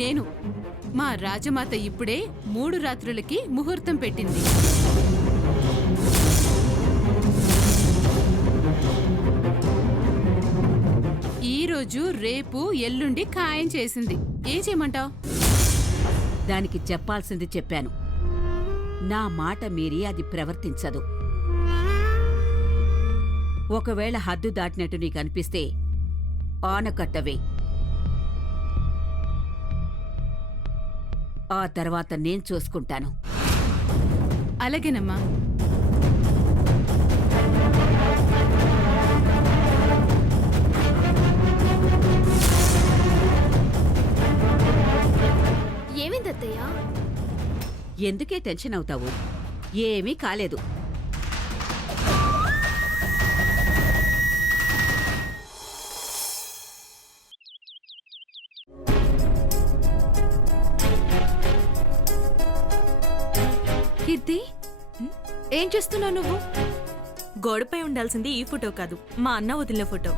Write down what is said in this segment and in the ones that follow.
నేను. మా రాజమాత ఇప్పుడే 3 రాత్రులకి ముహూర్తం పెట్టింది. ఈ రోజు, రేపు, ఎల్లుండి ఖాయం చేసింది. ఏం చేయమంటావ్? దానికి చెప్పాల్సింది చెప్పాను. నా మాట మీరి అది ప్రవర్తించదు. ఒకవేళ హద్దు దాటినట్టు నీకనిపిస్తే ఆనకట్టవే. ఆ తర్వాత నేను చూసుకుంటాను. అలాగేనమ్మా. ఏమైందత్తయ్యా? ఎందుకే టెన్షన్ అవుతావు? ఏమీ కాలేదు. కీర్తి, ఏం చేస్తున్నావు నువ్వు? గోడపై ఉండాల్సింది ఈ ఫోటో కాదు, మా అన్న వదిలిన ఫోటో.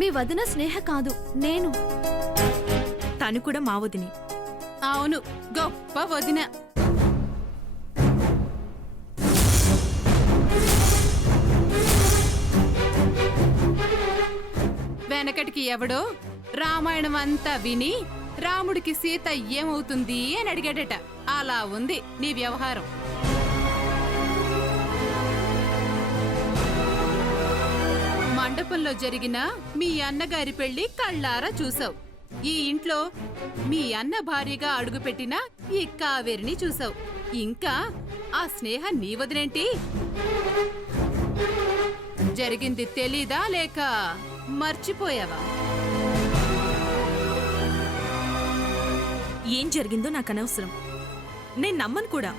మీ వదిన స్నేహ కాదు, నేను. తను కూడా మా వదిని. అవును, గొప్ప వదిన. వెనకటికి ఎవడో రామాయణం అంతా విని రాముడికి సీత ఏమవుతుంది అని అడిగాడట. అలా ఉంది నీ వ్యవహారం. మండపంలో జరిగిన మీ అన్నగారి పెళ్లి కళ్ళారా చూసావు. ఈ ఇంట్లో మీ అన్న భార్యగా అడుగుపెట్టిన ఈ కావేరిని చూసావు. ఇంకా ఆ స్నేహ నీ వదినేంటి? జరిగింది తెలీదా లేక మర్చిపోయావా? ఏం జరిగిందో నాకు అనవసరం. నేను నమ్మను కూడా.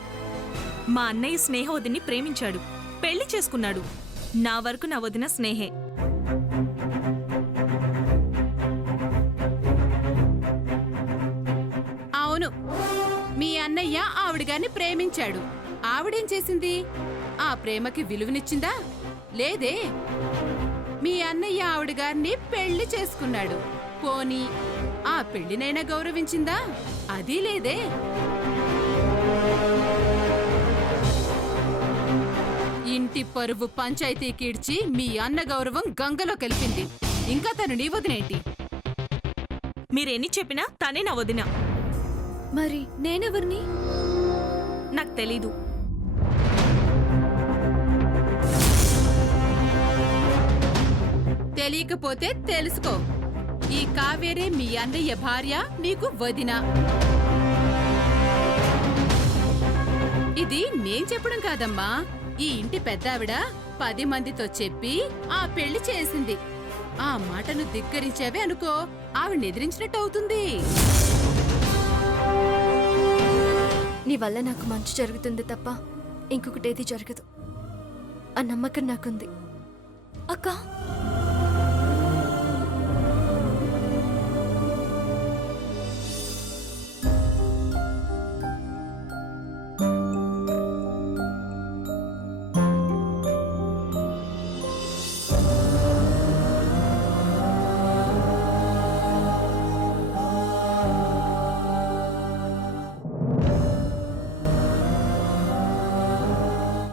మా అన్నయ్య స్నేహ వదిని ప్రేమించాడు, పెళ్లి చేసుకున్నాడు. నా వరకు నా వదిన స్నేహే. అవును, మీ అన్నయ్య ఆవిడగారిని ప్రేమించాడు. ఆవిడేం చేసింది? ఆ ప్రేమకి విలువనిచ్చిందా? లేదే. మీ అన్నయ్య ఆవిడగారిని పెళ్లి చేసుకున్నాడు. పోనీ ఆ పెళ్లినైనా గౌరవించిందా? అది లేదే. ఇంటి పరువు పంచాయతీ కీడ్చి మీ అన్న గౌరవం గంగలో కలిపింది. ఇంకా తను నీ వదినేంటి? మీరెన్ని చెప్పినా తనే నా వదిన. మరి నేనెవరిని? నాకు తెలీదు. తెలియకపోతే తెలుసుకో. ఈ కావేరే మీ అన్నయ్య భార్య, నీకు వదిన. ఇది నేను చెప్పడం కాదమ్మా. ఈ ఇంటి పెద్దావిడ 10 మందితో చెప్పి ఆ పెళ్లి చేసింది. ఆ మాటను ధిక్కరించావే అనుకో, ఆవిడ ఎదిరించినట్టు అవుతుంది. నీ వల్ల నాకు మంచి జరుగుతుంది తప్ప ఇంకొకటేది జరగదు. ఆ నమ్మకం నాకుంది. అక్క,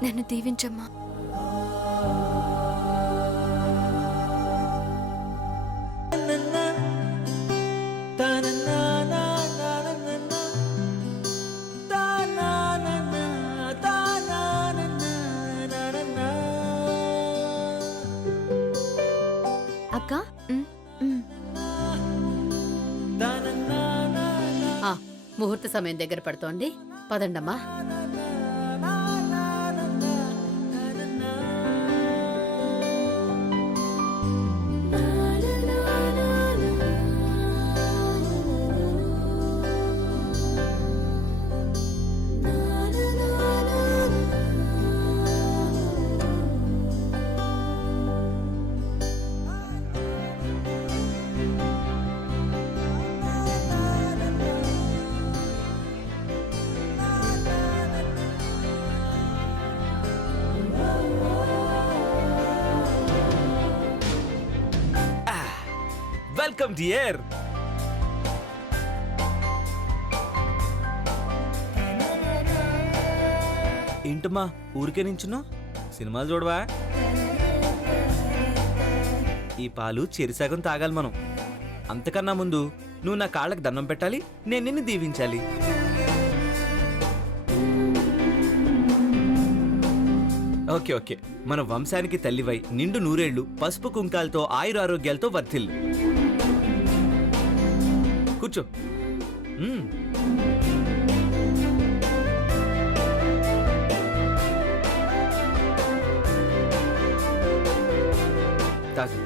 నన్ను దీవించమ్మా. అక్క, ముహూర్త సమయం దగ్గర పడుతోంది. పదండమ్మా. Welcome dear. ఏంటమ్మా ఊరికే నించున్నా సినిమాలు చూడవా? ఈ పాలు చెరిసగం తాగాలి మనం. అంతకన్నా ముందు నువ్వు నా కాళ్ళకి దండం పెట్టాలి, నేను నిన్ను దీవించాలి. ఓకే ఓకే, మన వంశానికి తల్లివై నిండు నూరేళ్లు పసుపు కుంకాలతో ఆయురారోగ్యాలతో వర్ధిల్లు. కూర్చో. తాగు.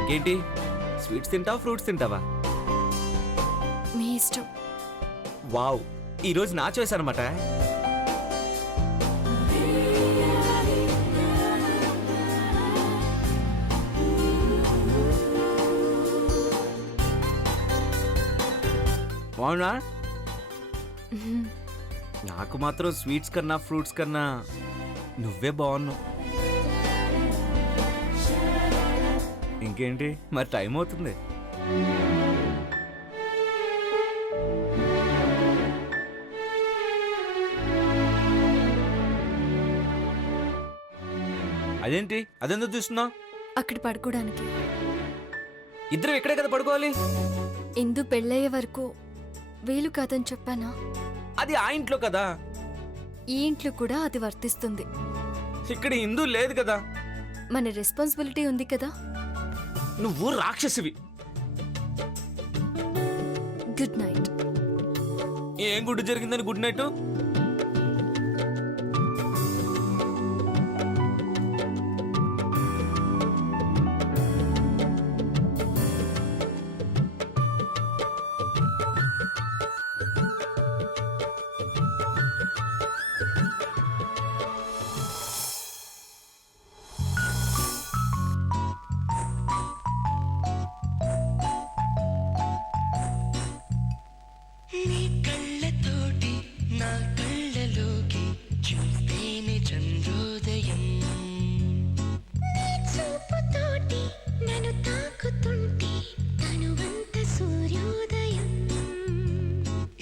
ఇంకేంటి, స్వీట్స్ తింటావా ఫ్రూట్స్ తింటావా? మీ ఇష్టం. వావ్, ఈరోజు నా చాయిస్ అనమాట. బాగున్నా? నాకు మాత్రం స్వీట్స్ కన్నా ఫ్రూట్స్ కన్నా నువ్వే బాగున్నావు. ఇంకేంటి మరి, టైం అవుతుంది. అదేంటి అదెందుకు చూస్తున్నావు? అక్కడ పడుకోవడానికి. ఇద్దరం ఇక్కడే కదా పడుకోవాలి. ఇందు పెళ్ళయ్యే వరకు వీలు కాదని చెప్పానా? అది ఆ ఇంట్లో కదా. ఈ ఇంట్లో కూడా అది వర్తిస్తుంది. ఇక్కడ హిందూ లేదు కదా. మన రెస్పాన్సిబిలిటీ ఉంది కదా. నువ్వు రాక్షసివి. Good night. ఏం గుడ్డు జరిగిందని గుడ్ నైట్? నీ కళ్ళతోటి నా కళ్ళలోకి చూస్తేనే చంద్రోదయం. నీ చూపుతోటి నన్ను తాకుతుంటే తనువంత సూర్యోదయం.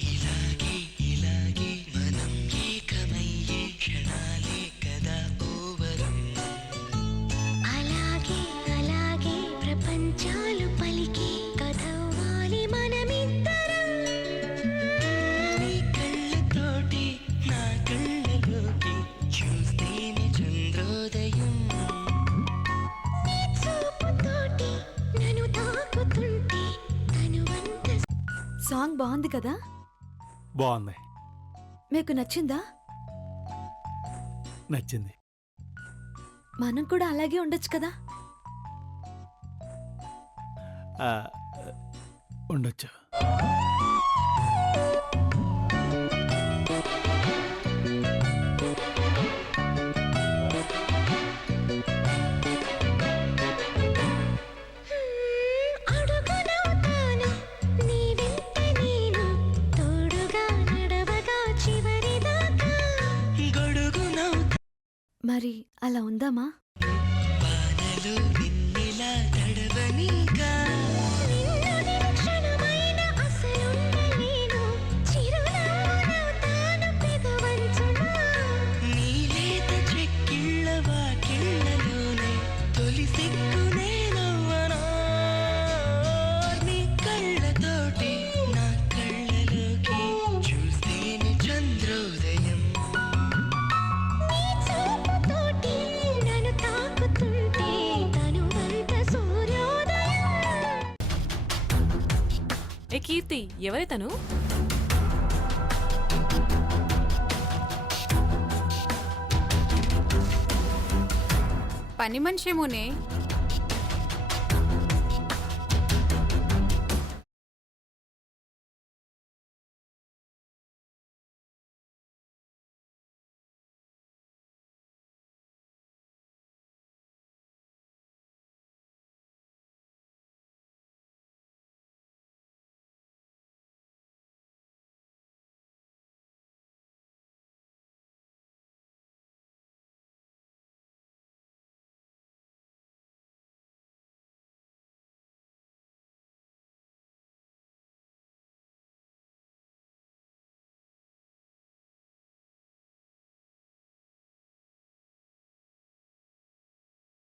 ఇలాగే ఇలాగే మనం ఏకమయ్యే క్షణాలే కదా ఓవరం. అలాగే అలాగే ప్రపంచాలు పలికే కథవ్వాలి మనమిద్దరం. నీ కళ్ళతోటి నా కళ్ళలోకి చూస్తేనే చంద్రోదయం. నీ చూపుతోటి నన్ను తాకుతుంటే తనువంత సాంగ్ బాగుంది కదా. బాగుంది. మీకు నచ్చిందా? నచ్చింది. మనం కూడా అలాగే ఉండొచ్చు కదా. ఆ, ఉండొచ్చు. అడుగునవుతాను నీ వెంట నేను తోడుగా నడవగా చివరిదాకా. గొడుగునవుతా మరి అలా ఉందామా? వానలో నిన్నెలా తడవనీగా. నిన్ను నిరీక్షణమైన అసలుండలేను. చిరునవ్వునవుతాను పెదవంచున. నీ లేత చెక్కిళ్ళ వాకిళ్ళలోనే తొలి సిగ్గునే నవ్వనా. నీ కళ్ళతోటి నా కళ్ళలోకి చూస్తేనే చంద్రోదయం. నీ చూపుతోటి నన్ను తాకుతుంటే తనువంత సూర్యోదయం. ఏ కీర్తి, ఎవరే తను? పని మనిషేమోనే.